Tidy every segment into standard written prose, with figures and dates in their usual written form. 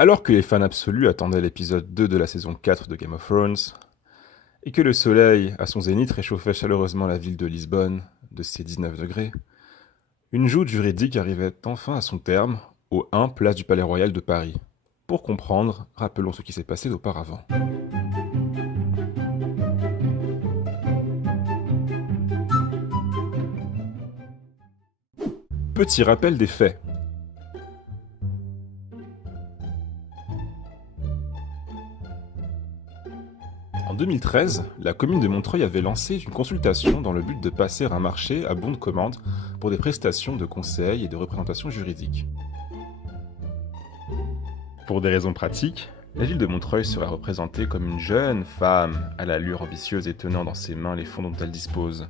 Alors que les fans absolus attendaient l'épisode 2 de la saison 4 de Game of Thrones, et que le soleil, à son zénith, réchauffait chaleureusement la ville de Lisbonne de ses 19 degrés, une joute juridique arrivait enfin à son terme, au 1 place du Palais Royal de Paris. Pour comprendre, rappelons ce qui s'est passé auparavant. Petit rappel des faits. En 2013, la commune de Montreuil avait lancé une consultation dans le but de passer un marché à bon de commande pour des prestations de conseil et de représentation juridique. Pour des raisons pratiques, la ville de Montreuil sera représentée comme une jeune femme à l'allure ambitieuse et tenant dans ses mains les fonds dont elle dispose.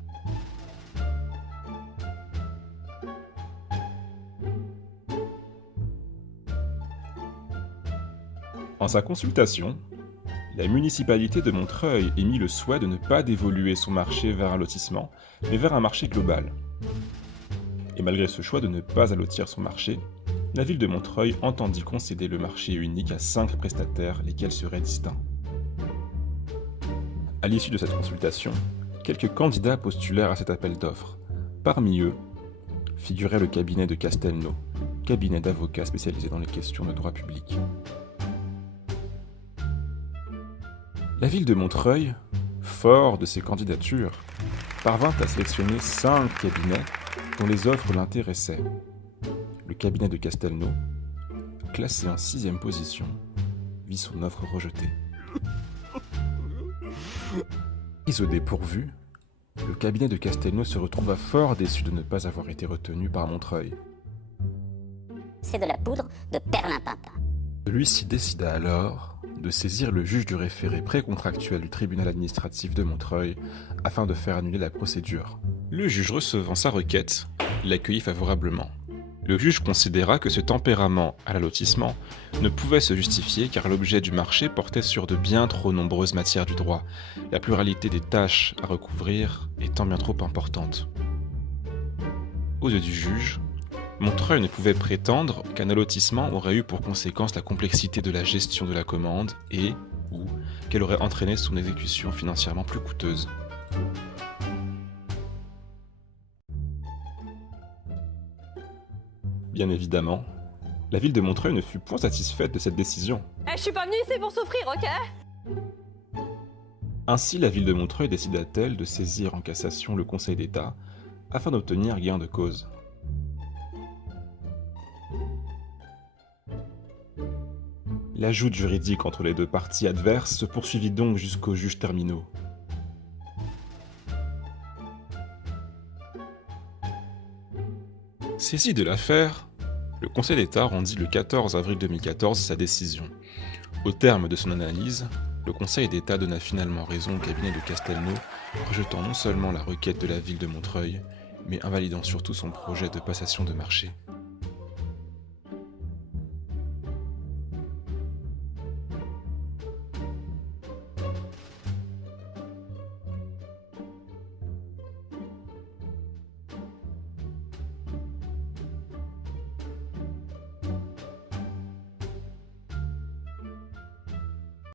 En sa consultation, la municipalité de Montreuil émit le souhait de ne pas dévoluer son marché vers un lotissement, mais vers un marché global. Et malgré ce choix de ne pas allotir son marché, la ville de Montreuil entendit concéder le marché unique à 5 prestataires, lesquels seraient distincts. À l'issue de cette consultation, quelques candidats postulèrent à cet appel d'offres. Parmi eux, figurait le cabinet de Castelnau, cabinet d'avocats spécialisé dans les questions de droit public. La ville de Montreuil, fort de ses candidatures, parvint à sélectionner 5 cabinets dont les offres l'intéressaient. Le cabinet de Castelnau, classé en 6e position, vit son offre rejetée. Pris au dépourvu, le cabinet de Castelnau se retrouva fort déçu de ne pas avoir été retenu par Montreuil. C'est de la poudre de perlimpinpin. Celui-ci décida alors de saisir le juge du référé précontractuel du tribunal administratif de Montreuil afin de faire annuler la procédure. Le juge recevant sa requête, l'accueillit favorablement. Le juge considéra que ce tempérament à l'allotissement ne pouvait se justifier car l'objet du marché portait sur de bien trop nombreuses matières du droit, la pluralité des tâches à recouvrir étant bien trop importante. Aux yeux du juge, Montreuil ne pouvait prétendre qu'un allotissement aurait eu pour conséquence la complexité de la gestion de la commande et, ou, qu'elle aurait entraîné son exécution financièrement plus coûteuse. Bien évidemment, la ville de Montreuil ne fut point satisfaite de cette décision. Je suis pas venue ici pour souffrir, ok? Ainsi, la ville de Montreuil décida-t-elle de saisir en cassation le Conseil d'État afin d'obtenir gain de cause. La joute juridique entre les deux parties adverses se poursuivit donc jusqu'aux juges terminaux. Saisi de l'affaire, le Conseil d'État rendit le 14 avril 2014 sa décision. Au terme de son analyse, le Conseil d'État donna finalement raison au cabinet de Castelnau, rejetant non seulement la requête de la ville de Montreuil, mais invalidant surtout son projet de passation de marché.